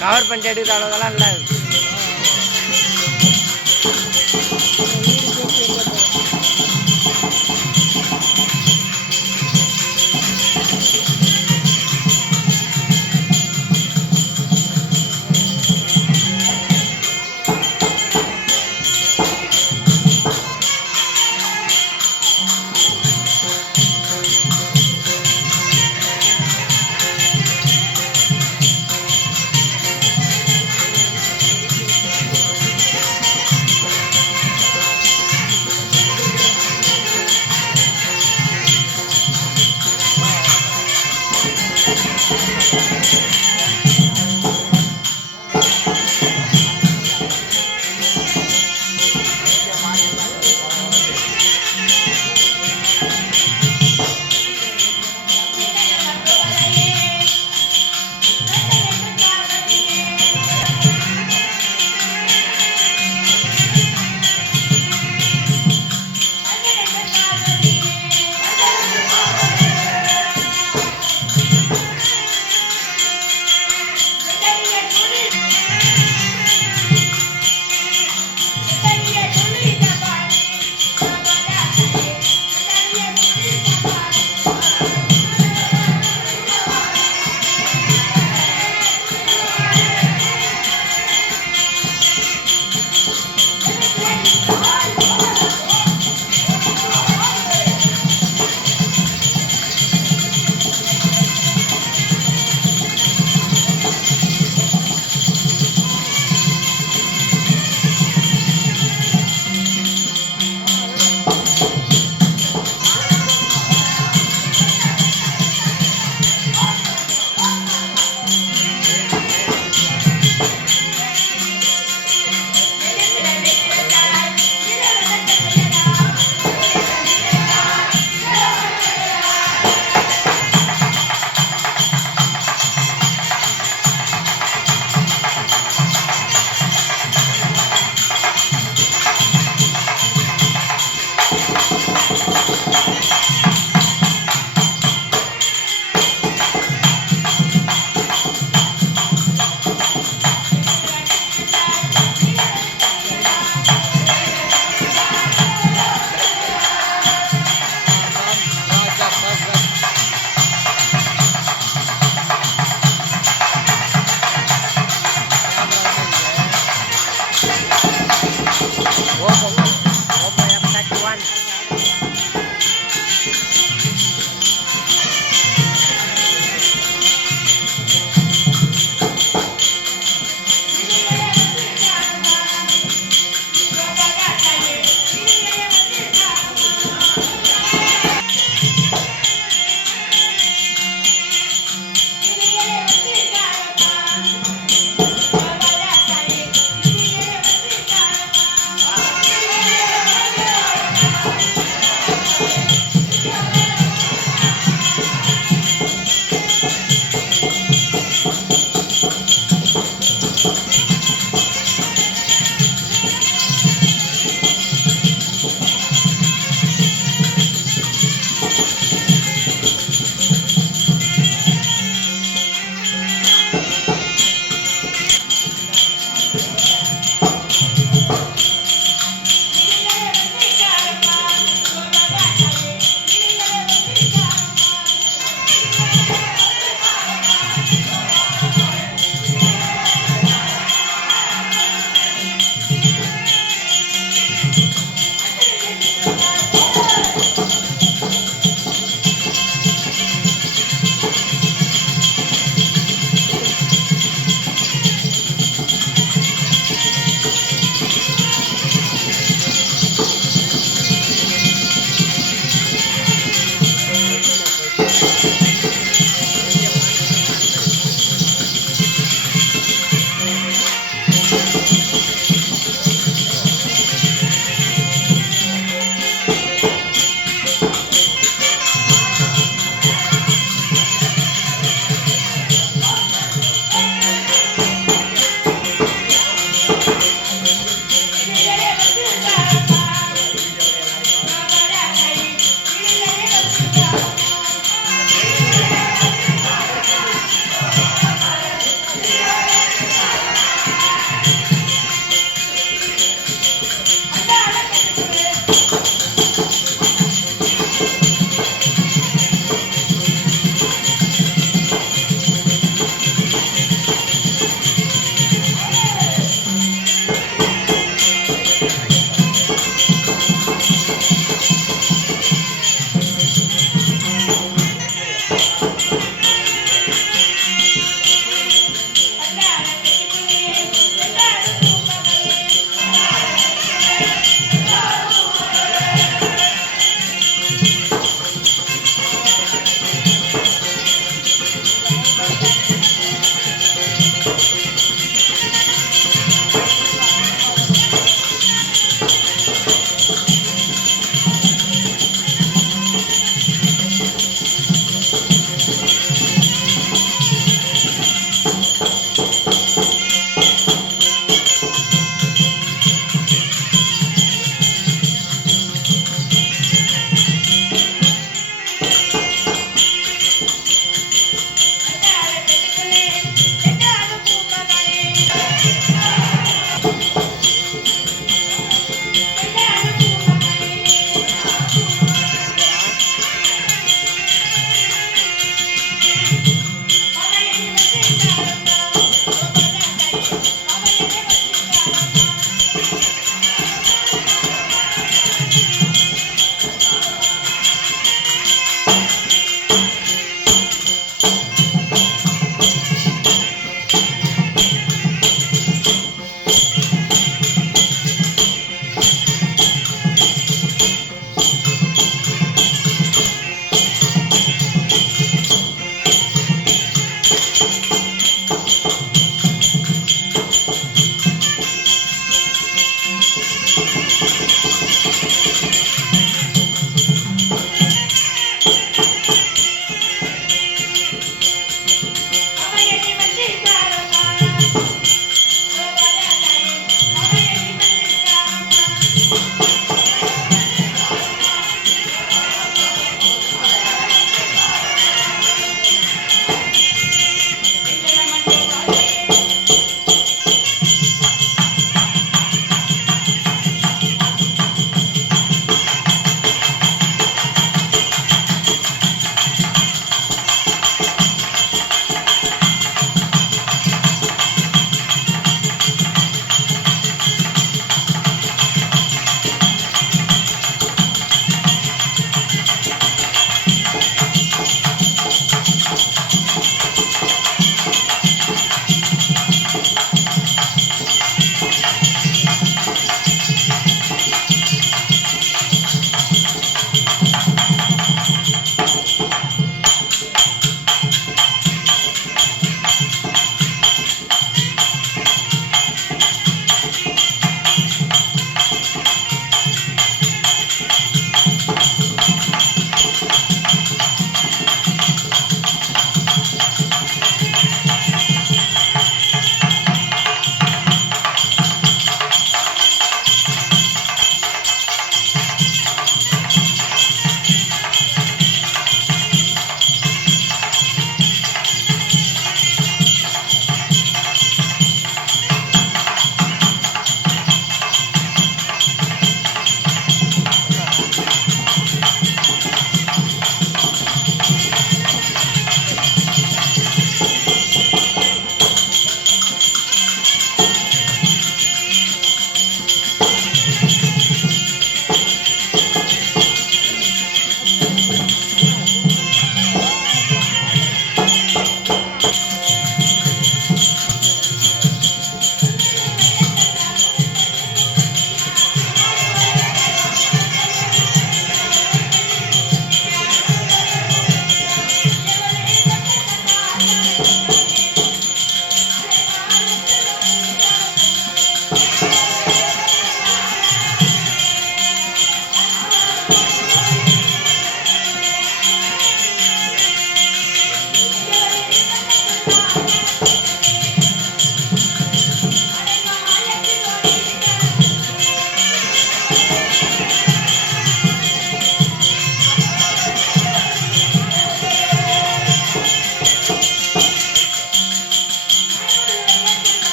Cover பண்ணிட்டு எடுக்கிற அளவுலாம் இல்லை.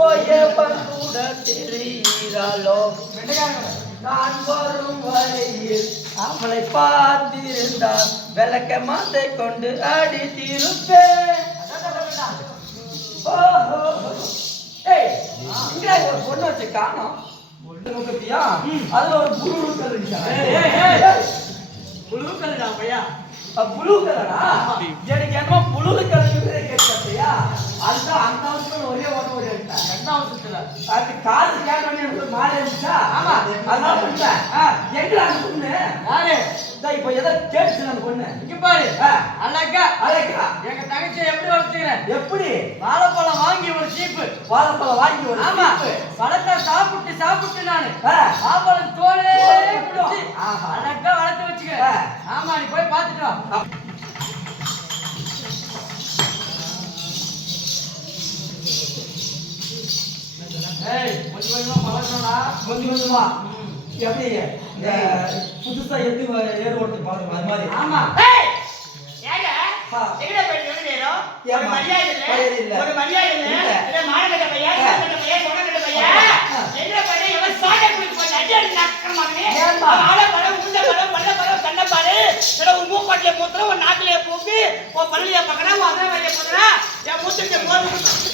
போயவன் கூட தெரிகிறாளோ நான் வரும் வரையில் அவளை பார்த்திருந்தால் விளக்க மாத்தை கொண்டு அடித்திருப்பேன். ஒரு பொண்ணு வச்சு காணோம். அதுல ஒரு புழு கலர் புழு கலரா எனக்கு என்னமோ புழு கலர் கேட்கறியா? அதுதான் அந்த அவசரம் ஒரே ஒன்று எடுத்தேன். அது காசு கேட்கணும் எனக்கு மாறி இருந்துச்சா? ஆமா அதான் எங்க அந்த பொண்ணு யாரு இப்ப எதை கேட்டுச்சு அந்த பொண்ணு இங்க பாரு. அழகா அழகா எங்க தங்கச்சி எப்படி வளர்த்துக்கிறேன்? எப்படி வாழைப்பழம் வாங்கி ஒரு சீப்பு வாழைப்பழம் வாங்கி ஒரு ஆமா பழத்தை சாப்பிட்டு சாப்பிட்டு நானு ஆப்பழம் தோலே குடிச்சு அழகா வளர்த்து வச்சுக்க. ஆமா நீ போய் பார்த்துட்டு வா. கொஞ்சம் கொஞ்சமா பழக்கணும்டா. கொஞ்சம் கொஞ்சமா எப்படி புதுசா எது ஏறு ஓட்டு பழக்கம் அது மாதிரி. ஆமா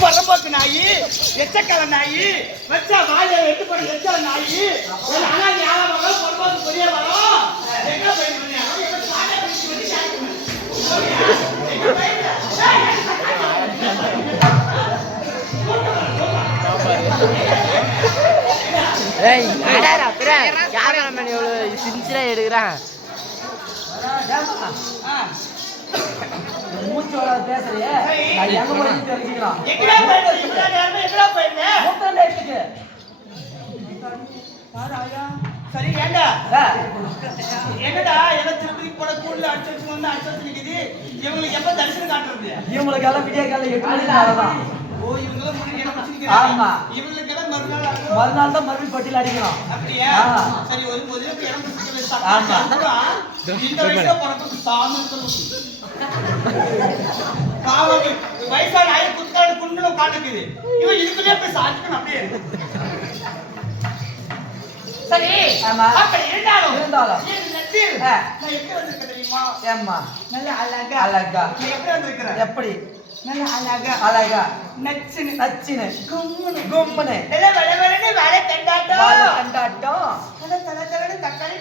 பரம்போக்கு நாயி எச்சக்கல நாயி வச்சா வாயை வெட்டு போட எச்சல நாயி ஆனா யாரும் பொறுப்பாக்கு புரிய வரும். எங்க போய் எடுக்கிறான் மூச்சு வராது பேசுறியே எங்க போய் தெரிஞ்சுக்கலாம். சரி ஏண்டா என்னடா எல்லாம் திருப்பதி போட கூடல அடிச்சு வந்து அடிச்சு நிக்குது. இவங்களுக்கு எப்ப தரிசனம் காட்டுறது? இவங்களுக்கு எல்லாம் விடிய காலைல 8 மணிக்கு வரலாம். ஓ இவங்கெல்லாம் முடிஞ்சு என்ன பிடிச்சிருக்காங்க? ஆமா இவங்களுக்கு எல்லாம் மறுநாள் தான் மறுபடியும் பட்டியல் அடிக்கலாம். அப்படியே சரி ஒரு முதல்ல இடம் பிடிச்சிருக்க. ஆமா இந்த வயசுல பொறப்பு சாமி பாவம் வயசான ஆய குத்தாடு குண்டுல காட்டுக்குது. இவன் இதுக்குள்ளே போய் சாதிக்கணும் அப்படியே. சரி அப்ப இருந்தாலும் இது நெத்தியில் நான் எப்படி வந்திருக்கேன் தெரியுமா? ஏம்மா நல்ல அழகா அழகா நீ எப்படி வந்திருக்கிற? எப்படி நல்ல அழகா அழகா நச்சினு நச்சினு கும்முனு கும்முனு நல்ல வளவளன்னு வாழை கண்டாட்டம் நல்ல தலதலன்னு தக்காளி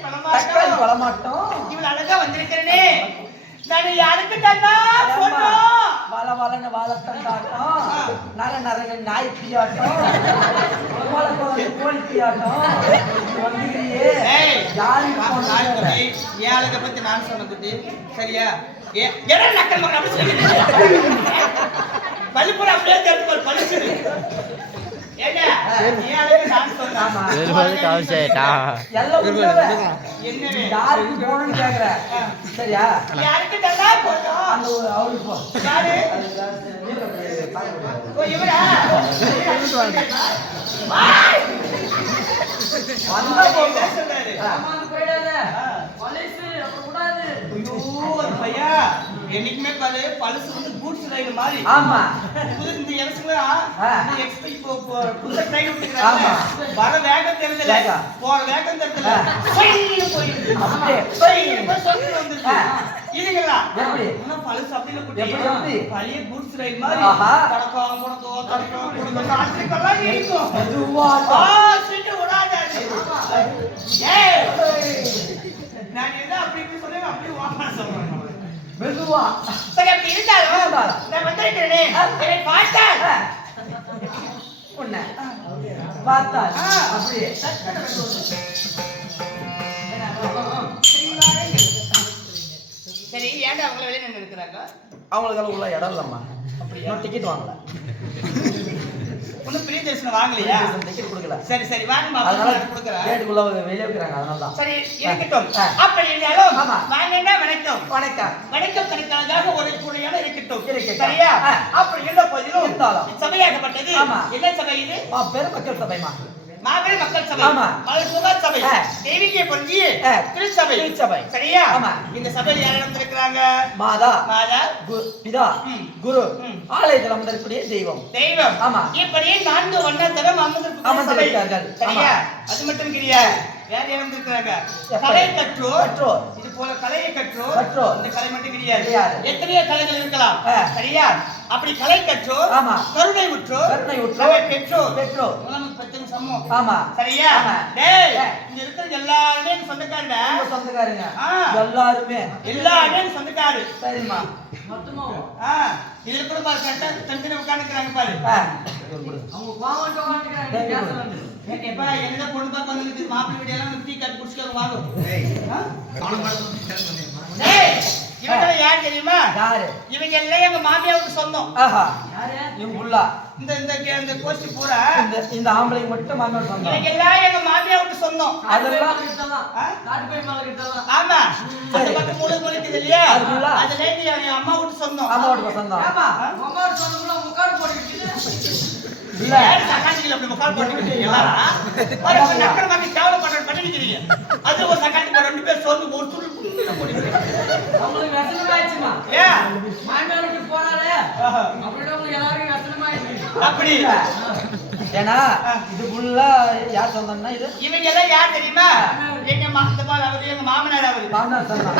பழமாட்டம் இவன் அழகா வந்திருக்கிறனே நான் யாருக்கு தந்தா போட்டோ வாழ வாழன்னு வாழத்தண்டாட்டம் நர நரன்னு நாய் பியாட்டம் கோழி பியாட்டம் வந்துக்கிறியே யாருக்கு என் அழகை பத்தி நான் சொன்ன குட்டி சரியா? என்ன நக்கல் மகன் அப்படி சொல்லி பள்ளிப்பூர் அப்படியே கேட்டு பழிச்சு யாருக்கு போகணும்னு கேக்குற சரியா? யாருக்கு தந்தா போட்டோ அவருக்கு போ. யாரு இவரா பையா என்னைக்குமே பாரு பழசு வந்து கூட்ஸ் ரயில் மாதிரி. ஆமா இந்த எலக்ஷன்ல இப்போ புதுசா ட்ரெயின் விட்டுக்கிறாங்க. வர வேகம் தெரியல போற வேகம் தெரியல போயிடுது. இதுங்களா எப்படி பழசு அப்படியே குட்டி பழைய கூட்ஸ் ரயில் மாதிரி கடக்கம் முடக்கோ தடக்கம் குடுக்க நாட்டுக்கெல்லாம் இருக்கும். சீட்டு விடாதாது. நான் என்ன அப்படி இப்படி சொன்னேன் அப்படியே வாங்க சொல்றேன் மெதுவா. சரி அப்படி இருந்தாலும் நான் வந்திருக்கிறேனே என்னை பார்த்தால் உன்னை பார்த்தால் அப்படியே சரி ஏன்டா அவங்கள வெளியே நின்று இருக்கிறாங்க? அவங்களுக்கெல்லாம் உள்ள இடம் இல்லம்மா. அப்படியே டிக்கெட் வாங்கல. ஒன்னும் ஃப்ரீ தரிசனம் வாங்கலையா? டிக்கெட் கொடுக்கல. சரி சரி வாங்கம்மா கொடுக்குறேன். கேட்டுக்குள்ள வெளியே வைக்கிறாங்க அதனால தான். சரி இருக்கட்டும். அப்படி இருந்தாலும் வாங்கன்னா வணக்கம் வணக்கம் வணக்கம் கணக்கானதாக ஒரு கூடையான இருக்கட்டும். சரியா? அப்படி இருந்த போதிலும் சபையாகப்பட்டது என்ன சபை இது? பெருமக்கள் சபைமா. மாபெரும் மக்கள் சபை ஆமா. மலர் சுகர் சபை தெய்வீக பொருந்திய திருச்சபை திருச்சபை. சரியா ஆமா. இந்த சபையில் யார் நடந்திருக்கிறாங்க மாதா மாதா பிதா ம். குரு ம். ஆலயத்தில் அமர்ந்திருக்கக்கூடிய தெய்வம். தெய்வம் ஆமா. இப்படியே 4 வண்ணத்தரம் அமர்ந்திருக்கிறார்கள். சரியா அது மட்டும் கிடையாது வேற என்ன இருக்கிறாங்க கலை கற்றோர் கற்றோர். இது போல கலையை கற்றோர் கற்றோர். இந்த கலை மட்டும் கிடையாது கிடையாது. எத்தனையோ கலைகள் இருக்கலாம் சரியா அப்படி கலை கற்றோர் ஆமா. கருணை உற்றோர் கருணை உற்றோர். கலை பெற்றோர் பெற்றோர். நமக்கு பிரச்சனை சமம் ஆமா. சரியா ஆமா. டேய் இங்க இருக்கிற எல்லாருமே எனக்கு சொந்தக்காரங்க உங்க சொந்தக்காரங்க ஆ. எல்லாருமே எல்லாருமே எனக்கு சொந்தக்காரு சரிம்மா. ஆ இதுல கூட பாரு கரெக்டா தனித்தனி உட்கார்ந்துக்கிறாங்க பாரு ஏப்பா என்னதான் பொண்ணு பார்க்க வந்து மாப்பிள்ளை வீடு எல்லாம் டீ கட் குடிச்சுட்டு வாங்க இவங்க யார் தெரியுமா யாரு? இவங்க எல்லாம் எங்க மாமியாவுக்கு சொந்தம் ஆஹா. இவங்க புள்ளா. இந்த இந்த இந்த கோஷ்டி பூரா இந்த ஆம்பளைக்கு மட்டும் மாமியார் சொந்தம். இவங்க எல்லாம் எங்க மாமியாவுக்கு சொந்தம் அதெல்லாம் ஆமா அந்த பக்கம் முழு முழுக்குது இல்லையா அதுக்குள்ள? அதுல எங்க அம்மா வீட்டு சொந்தம் அம்மாவோட சொந்தம். இல்ல. யாரு சக்காத்திகள் அப்படி முக்கால் போட்டுக்கிட்டு எல்லாரும் ஒரு நக்கல் மாதிரி கேவலம் பண்ணி நிக்கிறீங்க அது ஒரு சக்காத்தி போட 2 பேர் சேர்ந்து ஒரு துளி போடுறீங்க அப்படி ஏன்னா இது ஃபுல்லா யார் சொந்தம்னா இது இவங்க எல்லாம் யார் தெரியுமா எங்க அவரு எங்க மாமனார் அவரு மாமனார் சொந்தம்.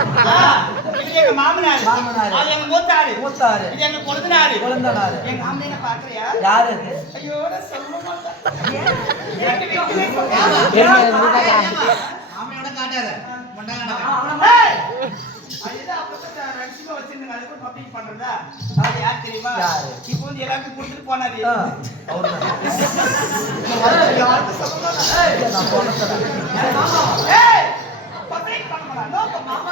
இது எங்க மாமனார் மாமனார். அது எங்க மூத்தாரு மூத்தாரு. இது எங்க கொழுந்தனாரு கொழுந்தனாரு. எங்க மாமனாரை பாக்குறியா யாரு அது? ஐயோ நான் சொல்ல மாட்டேன் மாமனோட காட்டாத அதுதான் அப்பதான் ரகசியமா வச்சிருந்தாங்க அதுக்கு பப்ளிக் பண்றதா அது யார் தெரியுமா யாரு? இப்போ வந்து எல்லாருக்கும் கொடுத்துட்டு போனாரு அவர்தான். யாருக்கு சொல்லணும் நான் சொன்னேன். ஏய் பப்ளிக் பண்ணலாம் நோ மாமா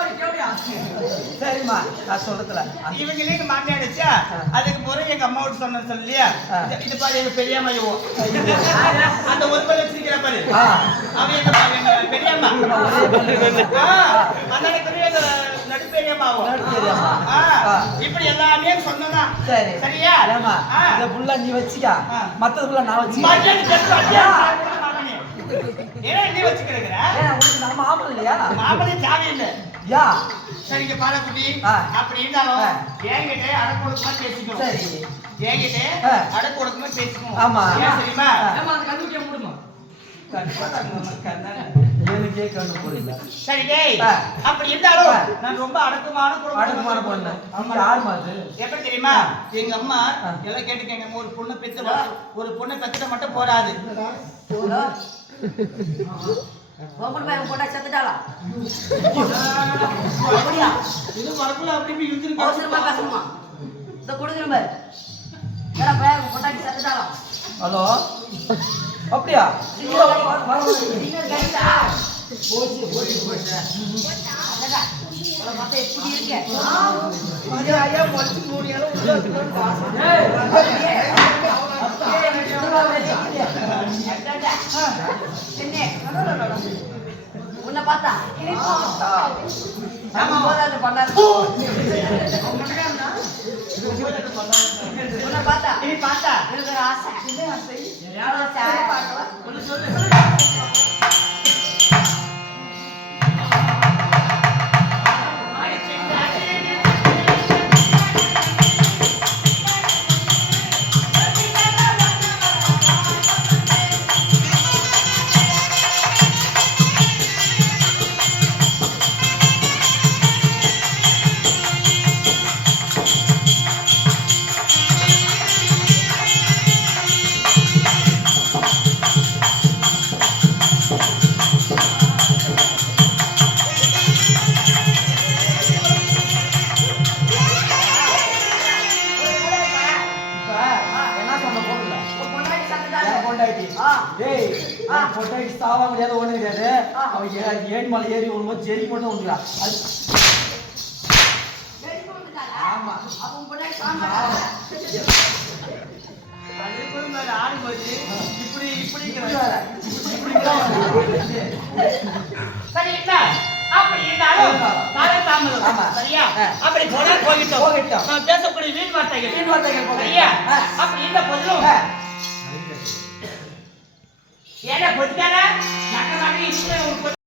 சரிம்மா நான் சொல்றதுல இவங்க நீங்க மாமியாடுச்சா அதுக்கு போற எங்க அம்மா விட்டு சொன்ன சொல்லியா இது பாரு எங்க பெரியம்மா அந்த ஒரு பல்ல வச்சிருக்கிற பாரு அவன் எங்க பெரியம்மா அந்த பெரிய நடு பெரியம்மாவும் இப்படி எல்லாமே சொன்னதான் சரி சரியா ஏமா இந்த புள்ள நீ வச்சிக்கா மத்தது புள்ள நான் வச்சிக்கிறேன். ஏன்னா நீ வச்சுக்கிறேங்கிற உனக்கு நம்ம ஆம்பளை இல்லையா? மாமனே தேவை இல்லை யா சரிங்க பாலக்குட்டி அப்படி இருந்தாலும் என்கிட்ட அடக்கு ஒடுக்கமா பேசிக்கணும் சரி என்கிட்ட அடக்கு ஒடுக்கமா பேசிக்கணும் ஆமா சரிமா எனக்கே கண்ணு போடல. சரி டேய் அப்படி இருந்தாலும் நான் ரொம்ப அடக்கமான பொண்ணு. அம்மா யார் மாதிரி எப்படி தெரியுமா எங்க அம்மா எல்லாம் கேட்டுக்கங்க ஒரு பொண்ணு பெத்து ஒரு பொண்ணு பெத்துட்ட மட்டும் போராது இது வரக்குள்ள அப்படி இழுத்துருக்கோம் ஹலோ அப்படியா உன்னை பார்த்தா உன்னை பார்த்தா நீ பார்த்தா எனக்கு ஆசை சொல்லு ஏன் மலை ஏறி ஒன்று செடி மட்டும் ஒன்றுடா இப்படி இப்படி சரியா அப்படி போனா போகிட்டோம் நான் பேசக்கூடிய வீண் வார்த்தைகள் சரியா அப்படி இந்த பொருளும் ஏடா பொத்திட்டாரா நக்க நக்க இதுக்கு